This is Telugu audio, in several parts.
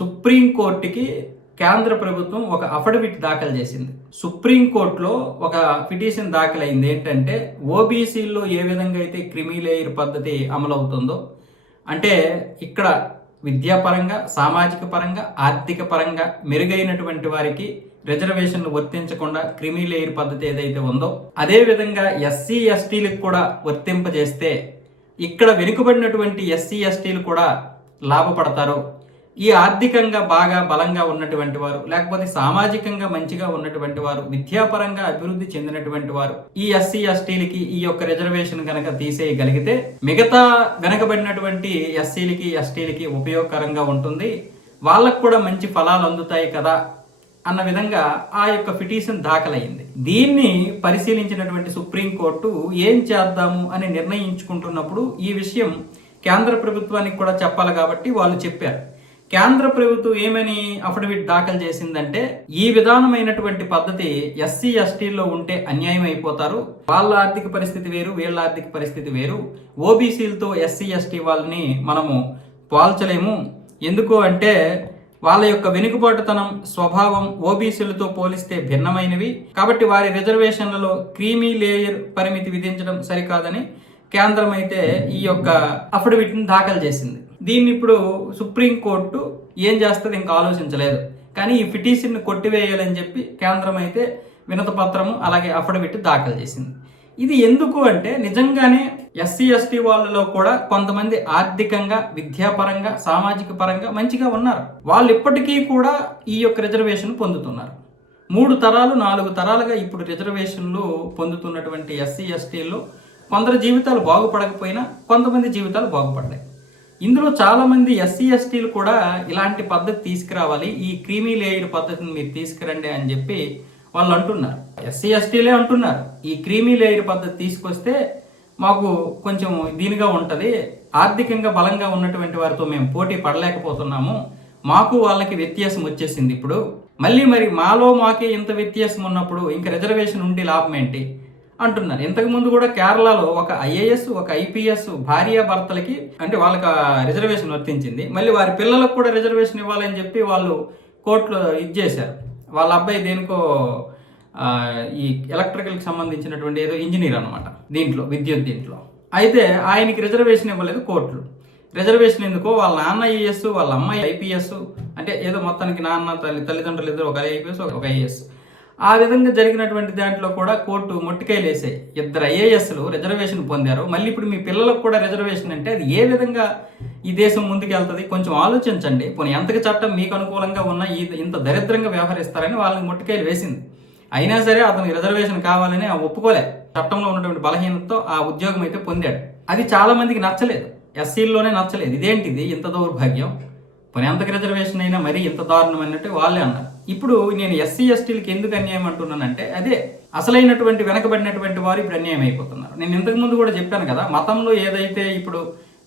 సుప్రీంకోర్టుకి కేంద్ర ప్రభుత్వం ఒక అఫిడవిట్ దాఖలు చేసింది. సుప్రీంకోర్టులో ఒక పిటిషన్ దాఖలైంది. ఏంటంటే ఓబీసీల్లో ఏ విధంగా అయితే క్రిమీ లేయర్ పద్ధతి అమలవుతుందో, అంటే ఇక్కడ విద్యాపరంగా, సామాజిక పరంగా, ఆర్థిక పరంగా మెరుగైనటువంటి వారికి రిజర్వేషన్లు వర్తించకుండా క్రిమీ లేయర్ పద్ధతి ఏదైతే ఉందో, అదే విధంగా ఎస్సీ ఎస్టీలకు కూడా వర్తింపజేస్తే ఇక్కడ వెనుకబడినటువంటి ఎస్సీ ఎస్టీలు కూడా లాభపడతారు. ఈ ఆర్థికంగా బాగా బలంగా ఉన్నటువంటి వారు, లేకపోతే సామాజికంగా మంచిగా ఉన్నటువంటి వారు, విద్యాపరంగా అభివృద్ధి చెందినటువంటి వారు ఈ ఎస్సీ ఎస్టీలకి ఈ యొక్క రిజర్వేషన్ కనుక తీసేయగలిగితే మిగతా వెనకబడినటువంటి ఎస్సీలకి ఎస్టీలకి ఉపయోగకరంగా ఉంటుంది, వాళ్ళకు కూడా మంచి ఫలాలు అందుతాయి కదా అన్న విధంగా ఆ యొక్క పిటిషన్ దాఖలైంది. దీన్ని పరిశీలించినటువంటి సుప్రీంకోర్టు ఏం చేద్దాము అని నిర్ణయించుకుంటున్నప్పుడు ఈ విషయం కేంద్ర ప్రభుత్వానికి కూడా చెప్పాలి కాబట్టి వాళ్ళు చెప్పారు. కేంద్ర ప్రభుత్వం ఏమని అఫిడవిట్ దాఖలు చేసిందంటే, ఈ విధానమైనటువంటి పద్ధతి ఎస్సీ ఎస్టీల్లో ఉంటే అన్యాయం అయిపోతారు, వాళ్ళ ఆర్థిక పరిస్థితి వేరు, వీళ్ళ ఆర్థిక పరిస్థితి వేరు, ఓబీసీలతో ఎస్సీ ఎస్టీ వాళ్ళని మనము పోల్చలేము. ఎందుకు అంటే వాళ్ళ యొక్క వెనుకబాటుతనం స్వభావం ఓబీసీలతో పోలిస్తే భిన్నమైనవి, కాబట్టి వారి రిజర్వేషన్లలో క్రీమీ లేయర్ పరిమితి విధించడం సరికాదని కేంద్రం అయితే ఈ యొక్క అఫిడవిట్ని దాఖలు చేసింది. దీన్ని ఇప్పుడు సుప్రీంకోర్టు ఏం చేస్తుంది ఇంకా ఆలోచించలేదు, కానీ ఈ పిటిషన్ని కొట్టివేయాలని చెప్పి కేంద్రం అయితే వినతపత్రము అలాగే అఫిడవిట్ దాఖలు చేసింది. ఇది ఎందుకు అంటే నిజంగానే ఎస్సీ ఎస్టీ వాళ్ళలో కూడా కొంతమంది ఆర్థికంగా, విద్యాపరంగా, సామాజిక పరంగా మంచిగా ఉన్నారు. వాళ్ళు ఇప్పటికీ కూడా ఈ యొక్క రిజర్వేషన్ పొందుతున్నారు. 3 తరాలు 4 తరాలుగా ఇప్పుడు రిజర్వేషన్లు పొందుతున్నటువంటి ఎస్సీ ఎస్టీల్లో కొందరు జీవితాలు బాగుపడకపోయినా కొంతమంది జీవితాలు బాగుపడ్డాయి. ఇందులో చాలామంది ఎస్సీ ఎస్టీలు కూడా ఇలాంటి పద్ధతి తీసుకురావాలి, ఈ క్రీమీ లేయర్ పద్ధతిని మీరు తీసుకురండి అని చెప్పి వాళ్ళు అంటున్నారు. ఎస్సీ ఎస్టీలే అంటున్నారు, ఈ క్రీమీ లేయర్ పద్ధతి తీసుకొస్తే మాకు కొంచెం దీనిగా ఉంటుంది, ఆర్థికంగా బలంగా ఉన్నటువంటి వారితో మేము పోటీ పడలేకపోతున్నాము, మాకు వాళ్ళకి వ్యత్యాసం వచ్చేసింది. ఇప్పుడు మళ్ళీ మరి మాకే ఇంత వ్యత్యాసం ఉన్నప్పుడు ఇంకా రిజర్వేషన్ ఉండి లాభం ఏంటి అంటున్నారు. ఇంతకుముందు కూడా కేరళలో ఒక ఐఏఎస్, ఒక ఐపీఎస్ భార్యాభర్తలకి అంటే వాళ్ళకి రిజర్వేషన్ వర్తించింది. మళ్ళీ వారి పిల్లలకు కూడా రిజర్వేషన్ ఇవ్వాలని చెప్పి వాళ్ళు కోర్టులో ఇచ్చేశారు. వాళ్ళ అబ్బాయి దేనికో ఈ ఎలక్ట్రికల్కి సంబంధించినటువంటి ఏదో ఇంజనీర్ అనమాట, దీంట్లో దీంట్లో అయితే ఆయనకి రిజర్వేషన్ ఇవ్వలేదు కోర్టులు. రిజర్వేషన్ ఎందుకో వాళ్ళ నాన్న ఐఏఎస్, వాళ్ళ అమ్మాయి ఐపీఎస్, అంటే ఏదో మొత్తానికి నాన్న తల్లిదండ్రులు ఇద్దరు ఒక ఐపీఎస్ ఒక ఐఏఎస్. ఆ విధంగా జరిగినటువంటి దాంట్లో కూడా కోర్టు మొట్టికాయలు వేసాయి. 2 ఐఏఎస్లు రిజర్వేషన్ పొందారు, మళ్ళీ ఇప్పుడు మీ పిల్లలకు కూడా రిజర్వేషన్ అంటే అది ఏ విధంగా ఈ దేశం ముందుకు వెళ్తుంది? కొంచెం ఆలోచించండి. పోనీ ఎంతకి చట్టం మీకు అనుకూలంగా ఉన్న ఇంత దరిద్రంగా వ్యవహరిస్తారని వాళ్ళని మొట్టికాయలు వేసింది. అయినా సరే అతనికి రిజర్వేషన్ కావాలని ఒప్పుకోలే. చట్టంలో ఉన్నటువంటి బలహీనతతో ఆ ఉద్యోగం అయితే పొందాడు. అది చాలా మందికి నచ్చలేదు, ఎస్సీల్లోనే నచ్చలేదు. ఇదేంటిది ఇంత దౌర్భాగ్యం, పోనీ ఎంతకి రిజర్వేషన్ అయినా మరీ ఇంత దారుణం అన్నట్టు వాళ్ళే అన్నారు. ఇప్పుడు నేను ఎస్సీ ఎస్టీలకి ఎందుకు అన్యాయం అంటున్నానంటే, అదే అసలైనటువంటి వెనకబడినటువంటి వారు ఇప్పుడు అన్యాయం అయిపోతున్నారు. నేను ఇంతకుముందు కూడా చెప్పాను కదా, మతంలో ఏదైతే ఇప్పుడు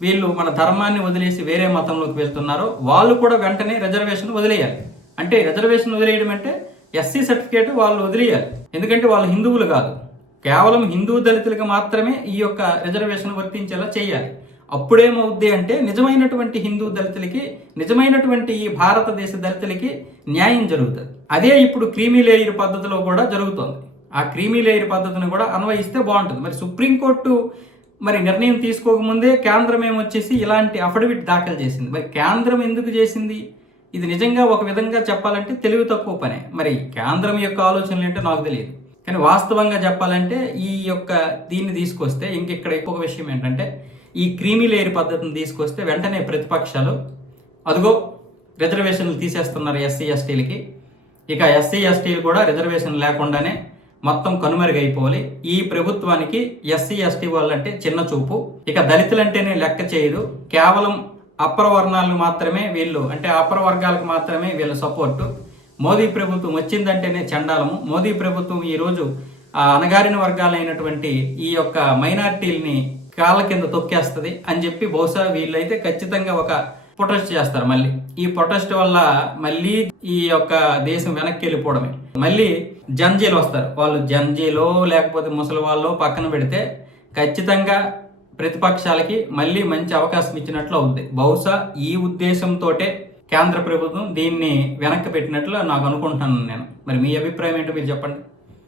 వీళ్ళు మన ధర్మాన్ని వదిలేసి వేరే మతంలోకి వెళ్తున్నారో వాళ్ళు కూడా వెంటనే రిజర్వేషన్ వదిలేయాలి. అంటే రిజర్వేషన్ వదిలేయడం అంటే ఎస్సీ సర్టిఫికేట్ వాళ్ళు వదిలేయాలి. ఎందుకంటే వాళ్ళు హిందువులు కాదు, కేవలం హిందూ దళితులకు మాత్రమే ఈ యొక్క రిజర్వేషన్ వర్తించేలా చేయాలి. అప్పుడేమవుద్ది అంటే నిజమైనటువంటి హిందూ దళితులకి, నిజమైనటువంటి ఈ భారతదేశ దళితులకి న్యాయం జరుగుతుంది. అదే ఇప్పుడు క్రీమీ లేయర్ పద్ధతిలో కూడా జరుగుతుంది. ఆ క్రీమీ లేయర్ పద్ధతిని కూడా అన్వయిస్తే బాగుంటుంది. మరి సుప్రీంకోర్టు మరి నిర్ణయం తీసుకోకముందే కేంద్రం ఏమొచ్చేసి ఇలాంటి అఫిడవిట్ దాఖలు చేసింది. మరి కేంద్రం ఎందుకు చేసింది? ఇది నిజంగా ఒక విధంగా చెప్పాలంటే తెలివి తక్కువ పనే. మరి కేంద్రం యొక్క ఆలోచనలు ఏంటో నాకు తెలియదు, కానీ వాస్తవంగా చెప్పాలంటే ఈ యొక్క దీన్ని తీసుకొస్తే ఇంకెక్కడ ఇంకొక విషయం ఏంటంటే, ఈ క్రీమీ లేయర్ పద్ధతిని తీసుకొస్తే వెంటనే ప్రతిపక్షాలు అదిగో రిజర్వేషన్లు తీసేస్తున్నారు ఎస్సీ ఎస్టీలకి, ఇక ఎస్సీ ఎస్టీలు కూడా రిజర్వేషన్ లేకుండానే మొత్తం కనుమరుగైపోవాలి, ఈ ప్రభుత్వానికి ఎస్సీ ఎస్టీ వాళ్ళంటే చిన్న చూపు, ఇక దళితులంటేనే లెక్క చేయదు, కేవలం అప్పర వర్ణాలను మాత్రమే వీళ్ళు, అంటే అప్పర వర్గాలకు మాత్రమే వీళ్ళ సపోర్టు, మోదీ ప్రభుత్వం వచ్చిందంటేనే చండాలము, మోదీ ప్రభుత్వం ఈరోజు అణగారిన వర్గాలైనటువంటి ఈ యొక్క మైనారిటీలని కాళ్ళ కింద తొక్కేస్తుంది అని చెప్పి బహుశా వీళ్ళైతే ఖచ్చితంగా ఒక ప్రొటెస్ట్ చేస్తారు. మళ్ళీ ఈ ప్రొటెస్ట్ వల్ల మళ్ళీ ఈ యొక్క దేశం వెనక్కి వెళ్ళిపోవడమే. మళ్ళీ జంజీలు వస్తారు, వాళ్ళు జంజీలో లేకపోతే ముసలి వాళ్ళు పక్కన పెడితే ఖచ్చితంగా ప్రతిపక్షాలకి మళ్ళీ మంచి అవకాశం ఇచ్చినట్లు అవుద్ది. బహుశా ఈ ఉద్దేశంతోటే కేంద్ర ప్రభుత్వం దీన్ని వెనక్కి పెట్టినట్లు నాకు అనుకుంటున్నాను నేను. మరి మీ అభిప్రాయం ఏంటో మీరు చెప్పండి.